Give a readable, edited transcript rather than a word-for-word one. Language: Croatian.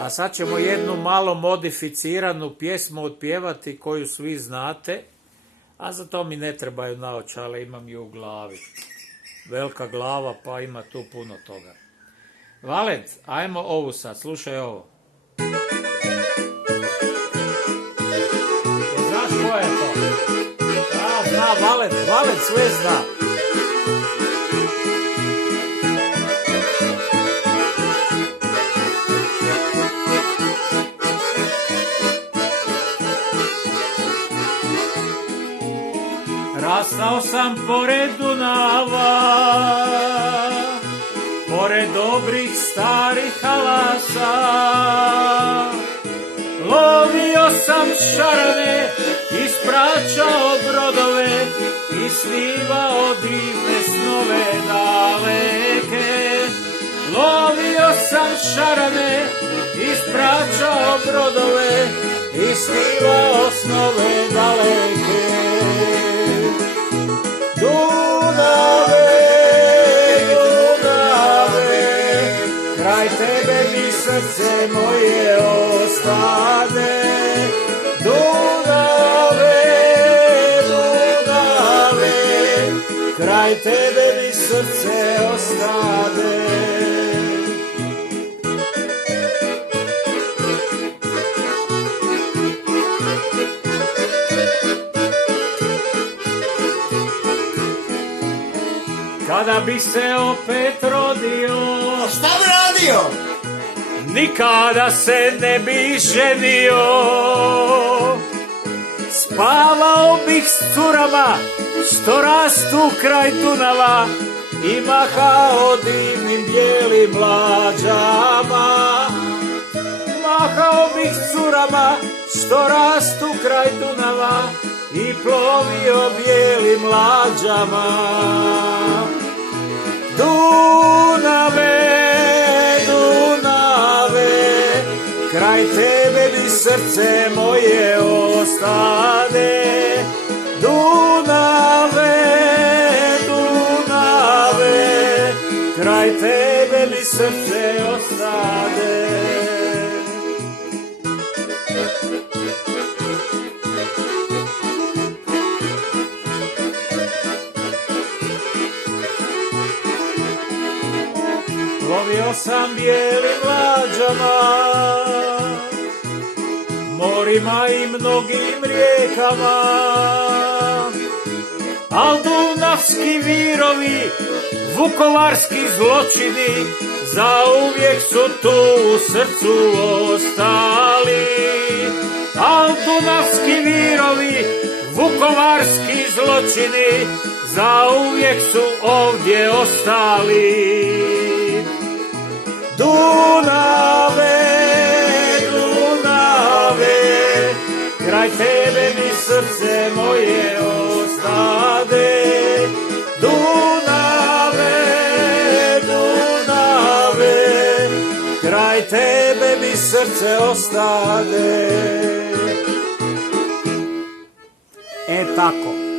A sad ćemo jednu malo modificiranu pjesmu otpjevati koju svi znate, a za to mi ne trebaju naočale, imam ju u glavi. Velika glava pa ima tu puno toga. Valent, ajmo ovu sad, slušaj ovo. Znaš ko je to? Zna Valent sve zna. Rastao sam pored Dunava, pored dobrih starih halasa. Lovio sam šarane, ispraćao brodove i snimao divne snove daleke. Lovio sam šarane, ispraćao brodove i snimao snove daleke. Dunave, Dunave, kraj tebe mi srce moje ostane. Dunave, Dunave, kraj tebe mi srce ostane. Kada bi se opet rodio, šta bi radio? Nikada se ne bi ženio. Spavao bih s curama što rastu kraj Dunava i mahao divnim bijelim mlađama. Mahao bih s curama što rastu kraj Dunava i plovio bijelim mlađama. Dunave, Dunave, kraj tebe mi srce moje ostane. Dunave, Dunave, kraj tebe mi srce ostane. Lovio sam bijelim mlađama, morima i mnogim rijekama, al dunavski virovi, vukovarski zločini, zauvijek su tu u srcu ostali. Al dunavski virovi, vukovarski zločini, zauvijek su ovdje ostali. Dunave, Dunave, kraj tebe mi srce moje ostade. Dunave, Dunave, kraj tebe mi srce ostade. E tako.